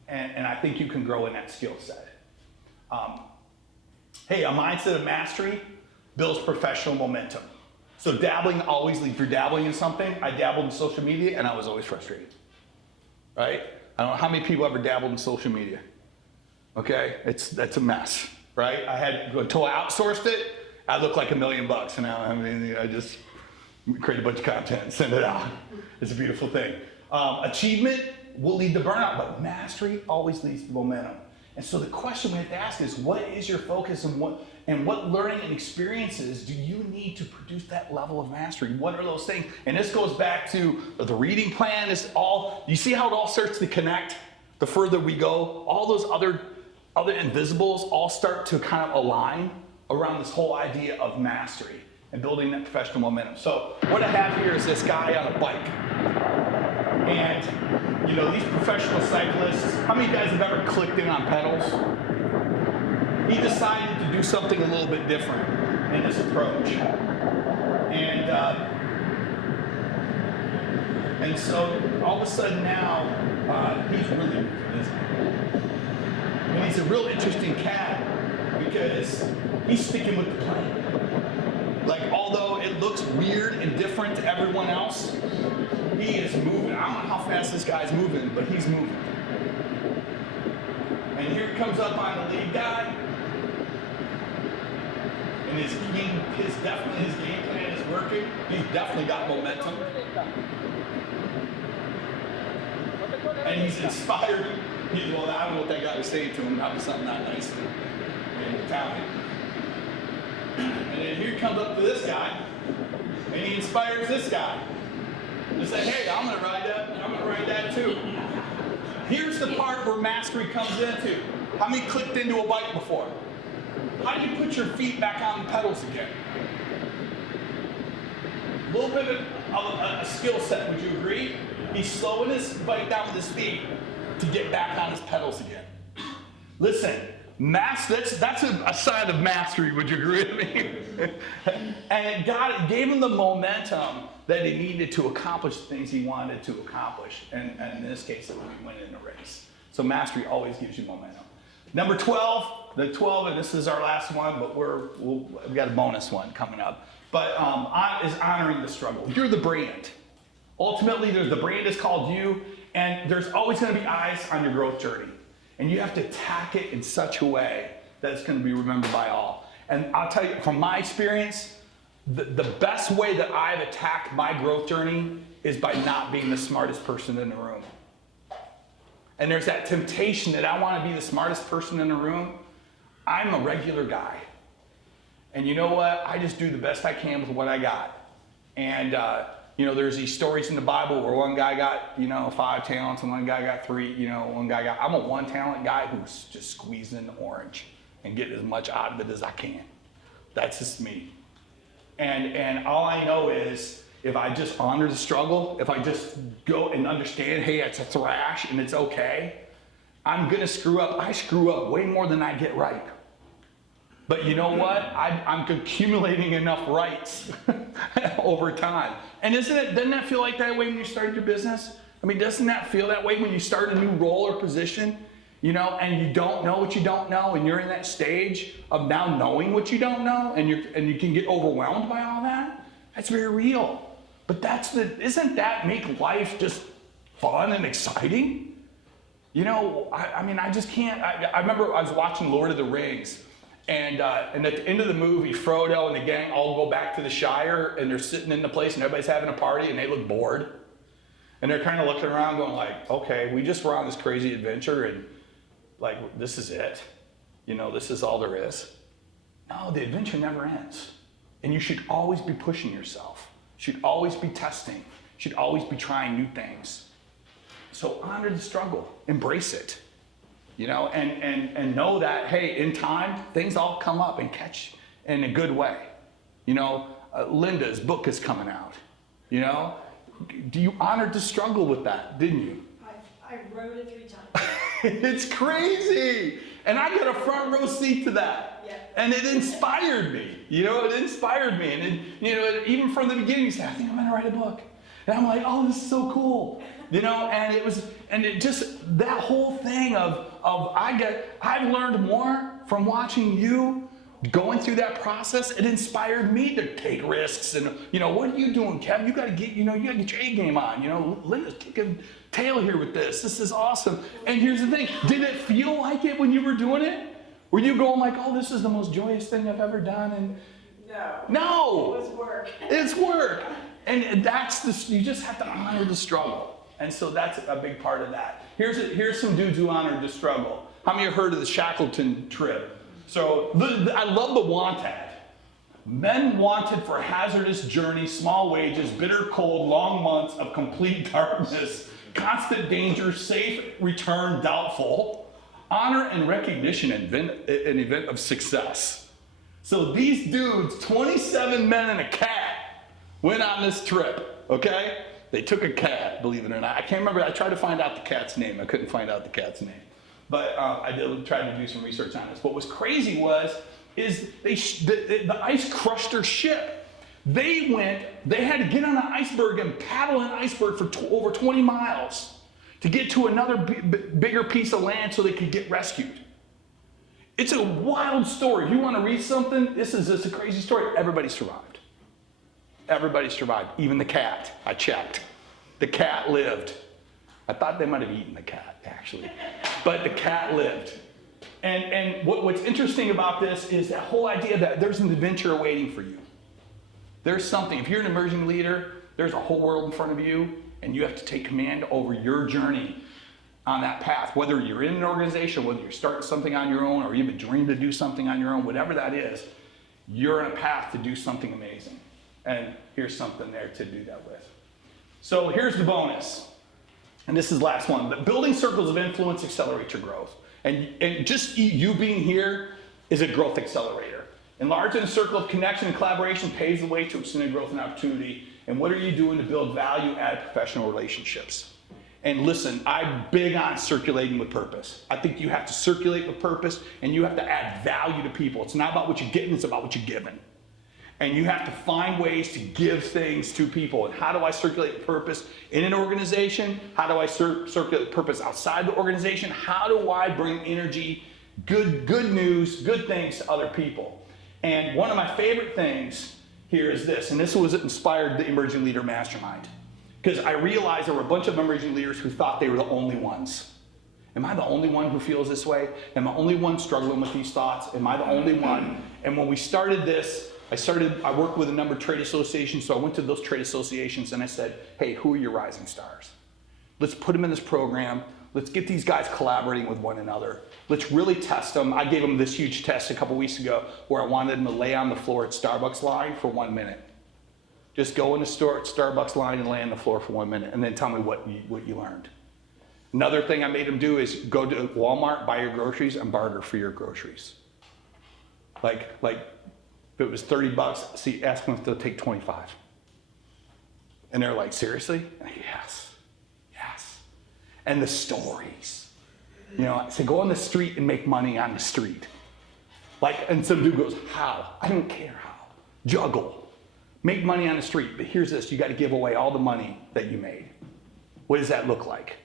And I think you can grow in that skill set. Hey, a mindset of mastery builds professional momentum. So dabbling always, if you're dabbling in something, I dabbled in social media and I was always frustrated, right? I don't know how many people ever dabbled in social media. Okay, that's a mess, right? Until I outsourced it, I looked like $1 million. And now, I just create a bunch of content and send it out. It's a beautiful thing. Achievement will lead to burnout, but mastery always leads to momentum. And so the question we have to ask is, what is your focus, and what learning and experiences do you need to produce that level of mastery? What are those things? And this goes back to the reading plan. You see how it all starts to connect? The further we go, all those other invisibles all start to kind of align around this whole idea of mastery and building that professional momentum. So what I have here is this guy on a bike. And these professional cyclists, how many guys have ever clicked in on pedals? He decided to do something a little bit different in his approach. And so all of a sudden now, he's really busy. And he's a real interesting cat because he's sticking with the plan. Like, although it looks weird and different to everyone else, he is moving. I don't know how fast this guy's moving, but he's moving. And here it comes up on the lead guy. And his game plan is working. He's definitely got momentum. And he's inspired. I don't know what that guy was saying to him. Probably something not nice in Italian. And then here comes up to this guy, and he inspires this guy to say, hey, I'm gonna ride that too. Here's the part where mastery comes into. How many clicked into a bike before? How do you put your feet back on the pedals again? A little bit of a skill set, would you agree? He's slowing his bike down with his feet to get back on his pedals again. Listen, that's a sign of mastery, would you agree with me? And it gave him the momentum that he needed to accomplish the things he wanted to accomplish. And in this case, it would be winning a race. So mastery always gives you momentum. Number 12, and this is our last one, but we've got a bonus one coming up. But is honoring the struggle. You're the brand. Ultimately, the brand is called you, and there's always going to be eyes on your growth journey. And you have to attack it in such a way that it's going to be remembered by all. And I'll tell you, from my experience, the best way that I've attacked my growth journey is by not being the smartest person in the room. And there's that temptation that I want to be the smartest person in the room. I'm a regular guy. And you know what? I just do the best I can with what I got. And there's these stories in the Bible where one guy got, 5 talents and one guy got 3, I'm a 1 talent guy who's just squeezing the orange and getting as much out of it as I can. That's just me. And all I know is if I just honor the struggle, if I just go and understand, hey, it's a thrash and it's okay, I'm gonna screw up. I screw up way more than I get right. But you know what? I'm accumulating enough rights over time. And doesn't that feel like that way when you started your business? I mean, doesn't that feel that way when you start a new role or position, you know, and you don't know what you don't know, and you're in that stage of now knowing what you don't know, and you can get overwhelmed by all that? That's very real. But isn't that make life just fun and exciting? You know, I mean, I just can't. I remember I was watching Lord of the Rings, and at the end of the movie, Frodo and the gang all go back to the Shire, and they're sitting in the place, and everybody's having a party, and they look bored. And they're kind of looking around going like, okay, we just were on this crazy adventure, and like, this is it. You know, this is all there is. No, the adventure never ends. And you should always be pushing yourself. You should always be testing. You should always be trying new things. So honor the struggle, embrace it, you know, and know that, hey, in time, things all come up and catch in a good way. You know, Linda's book is coming out, you know. Do you honor the struggle with that, didn't you? I wrote it 3 times. It's crazy. And I got a front row seat to that. Yeah. And it inspired me, you know, it inspired me. And, you know, even from the beginning, you said, I think I'm going to write a book. And I'm like, oh, this is so cool. You know, and it just, that whole thing of I've learned more from watching you going through that process. It inspired me to take risks. And, you know, what are you doing, Kevin? You got to get your A game on. You know, Linda's kicking tail here with this. This is awesome. And here's the thing. Did it feel like it when you were doing it? Were you going like, oh, this is the most joyous thing I've ever done? And no. It was work. It's work. And you just have to honor the struggle. And so that's a big part of that. Here's some dudes who honored the struggle. How many have heard of the Shackleton trip? So I love the want ad. Men wanted for hazardous journey, small wages, bitter cold, long months of complete darkness, constant danger, safe return doubtful, honor and recognition, an event of success. So these dudes, 27 men and a cat, went on this trip, okay? They took a cat, believe it or not. I can't remember. I tried to find out the cat's name. I couldn't find out the cat's name. But I did try to do some research on this. What was crazy is the ice crushed their ship. They had to get on an iceberg and paddle an iceberg for over 20 miles to get to another bigger piece of land so they could get rescued. It's a wild story. If you want to read something, this is just a crazy story. Everybody survived. Everybody survived, even the cat. I checked. The cat lived. I thought they might have eaten the cat, actually. But the cat lived. And what's interesting about this is that whole idea that there's an adventure awaiting for you. There's something. If you're an emerging leader, there's a whole world in front of you, and you have to take command over your journey on that path. Whether you're in an organization, whether you're starting something on your own, or you have a dream to do something on your own, whatever that is, you're on a path to do something amazing. And here's something there to do that with. So here's the bonus. And this is the last one. But building circles of influence accelerates your growth. And just you being here is a growth accelerator. Enlarging a circle of connection and collaboration paves the way to extended growth and opportunity. And what are you doing to build value-added professional relationships? And listen, I'm big on circulating with purpose. I think you have to circulate with purpose, and you have to add value to people. It's not about what you're getting, it's about what you're giving. And you have to find ways to give things to people. And how do I circulate purpose in an organization? How do I circulate purpose outside the organization? How do I bring energy, good news, good things to other people? And one of my favorite things here is this, and this was inspired the Emerging Leader Mastermind. Because I realized there were a bunch of emerging leaders who thought they were the only ones. Am I the only one who feels this way? Am I the only one struggling with these thoughts? Am I the only one? And when we started this, I worked with a number of trade associations, so I went to those trade associations and I said, hey, who are your rising stars? Let's put them in this program. Let's get these guys collaborating with one another. Let's really test them. I gave them this huge test a couple weeks ago where I wanted them to lay on the floor at Starbucks line for 1 minute. Just go in the store at Starbucks line and lay on the floor for 1 minute and then tell me what you learned. Another thing I made them do is go to Walmart, buy your groceries, and barter for your groceries. Like if it was $30, ask them if they'll take 25. And they're like, seriously? Yes. And the stories. You know, I said, go on the street and make money on the street. And some dude goes, how? I don't care how. Juggle. Make money on the street. But here's this, you got to give away all the money that you made. What does that look like?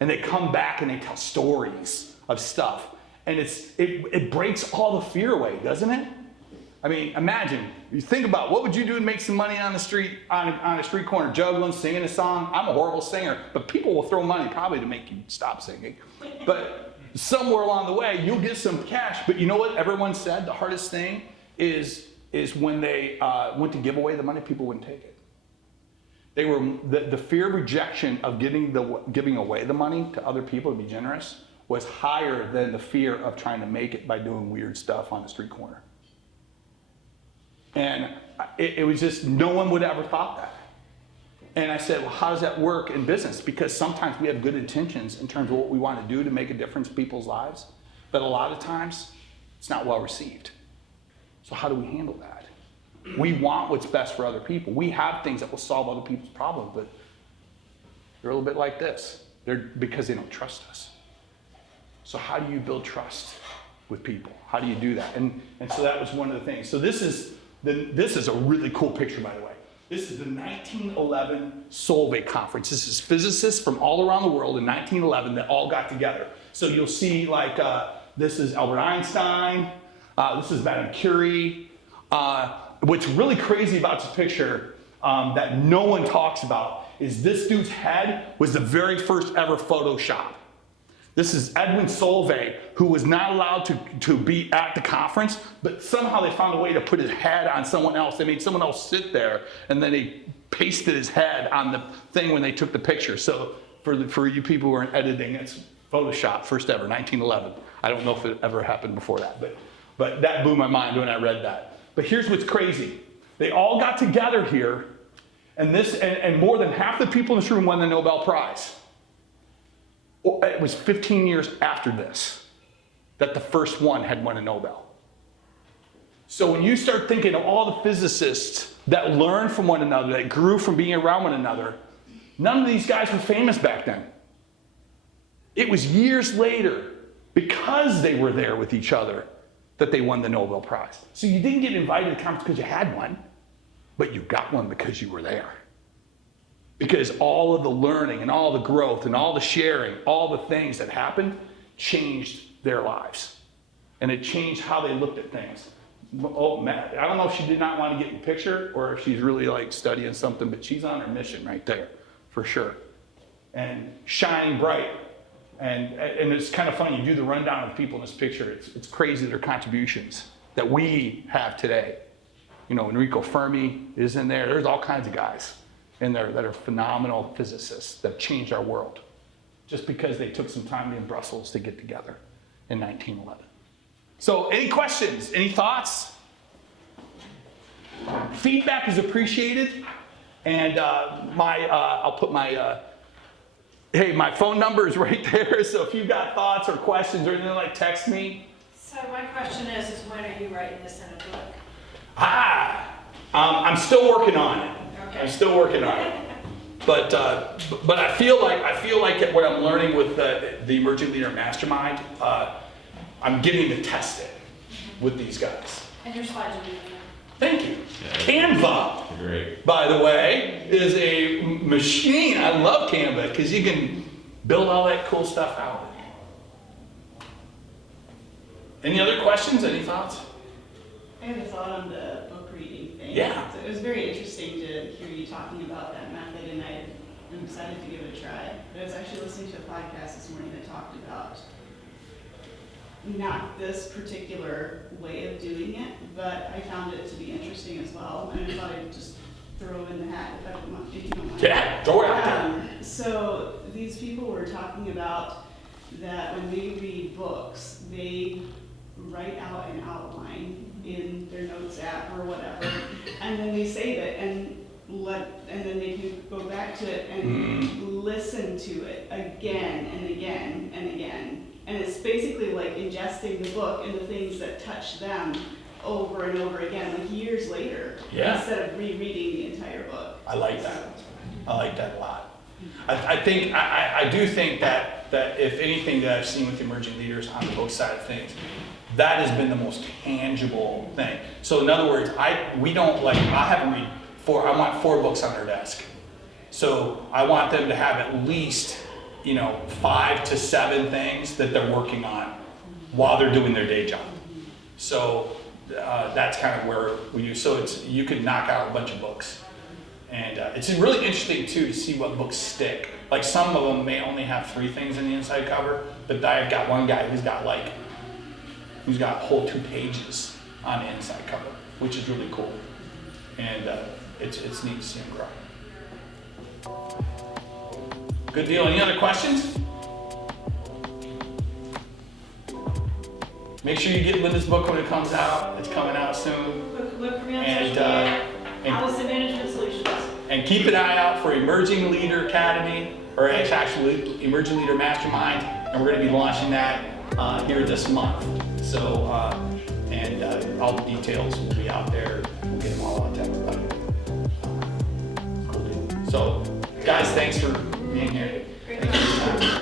And they come back and they tell stories of stuff. And it breaks all the fear away, doesn't it? I mean, imagine, you think about what would you do to make some money on the street, on a street corner, juggling, singing a song? I'm a horrible singer, but people will throw money probably to make you stop singing. But somewhere along the way, you'll get some cash. But you know what everyone said? The hardest thing is when they went to give away the money, people wouldn't take it. They were the fear of rejection of giving away the money to other people to be generous was higher than the fear of trying to make it by doing weird stuff on the street corner. And it was just, no one would ever thought that. And I said, well, how does that work in business? Because sometimes we have good intentions in terms of what we want to do to make a difference in people's lives, but a lot of times it's not well received. So how do we handle that? We want what's best for other people. We have things that will solve other people's problems, but they're a little bit like this. Because they don't trust us. So how do you build trust with people? How do you do that? And so that was one of the things. So this is a really cool picture, by the way. This is the 1911 Solvay Conference. This is physicists from all around the world in 1911 that all got together. So you'll see like, this is Albert Einstein. This is Madame Curie. What's really crazy about this picture that no one talks about is this dude's head was the very first ever Photoshop. This is Edwin Solvay, who was not allowed to be at the conference, but somehow they found a way to put his head on someone else. They made someone else sit there, and then they pasted his head on the thing when they took the picture. So for you people who are in editing, it's Photoshop, first ever, 1911. I don't know if it ever happened before that, but that blew my mind when I read that. But here's what's crazy. They all got together here, and more than half the people in this room won the Nobel Prize. It was 15 years after this that the first one had won a Nobel. So when you start thinking of all the physicists that learned from one another, that grew from being around one another, none of these guys were famous back then. It was years later, because they were there with each other, that they won the Nobel Prize. So you didn't get invited to the conference because you had one, but you got one because you were there. Because all of the learning and all the growth and all the sharing, all the things that happened changed their lives. And it changed how they looked at things. Oh, Matt, I don't know if she did not want to get in the picture or if she's really like studying something, but she's on her mission right there, for sure. And shining bright. And it's kind of funny, you do the rundown of people in this picture, it's crazy their contributions that we have today. You know, Enrico Fermi is in there. There's all kinds of guys in there that are phenomenal physicists that changed our world just because they took some time in Brussels to get together in 1911. So any questions, any thoughts? Feedback is appreciated. And I'll put my phone number is right there. So if you've got thoughts or questions or anything like, text me. So my question is when are you writing this in a book? I'm still working on it. Okay. I'm still working on it. But I feel like what I'm learning with the Emerging Leader Mastermind, I'm getting to test it with these guys. And your slides are beautiful. Thank you. Yeah, Canva, great. by the way, is a machine. I love Canva because you can build all that cool stuff out. Any other questions? Any thoughts? I have a thought on the book reading thing. Yeah. So it was very interesting to hear you talking about that method, and I'm excited to give it a try. But I was actually listening to a podcast this morning that talked about not this particular way of doing it, but I found it to be interesting as well. And I thought I'd just throw in the hat if you don't mind. Yeah, throw it out there. So these people were talking about that when they read books, they write out an outline in their notes app or whatever, and then they save it and then they can go back to it and listen to it again and again and again. And it's basically like ingesting the book and the things that touch them over and over again, like years later, instead of rereading the entire book. I like that. I like that a lot. I do think that if anything that I've seen with emerging leaders on the book side of things, that has been the most tangible thing. So in other words, I want 4 books on their desk. So I want them to have at least, 5 to 7 things that they're working on while they're doing their day job. So that's kind of where we use, so you could knock out a bunch of books. And it's really interesting too to see what books stick. Like some of them may only have 3 things in the inside cover, but I've got one guy who's got a whole 2 pages on the inside cover, which is really cool. And it's neat to see him grow. Good deal. Any other questions? Make sure you get Linda's book when it comes out. It's coming out soon. Look for me on And, social media, and- Allison Management Solutions. And keep an eye out for Emerging Leader Academy, or it's actually Emerging Leader Mastermind, and we're going to be launching that here this month. So, all the details will be out there. We'll get them all out to everybody. Cool deal. So, guys, thanks for being here. Great. Thanks for your time.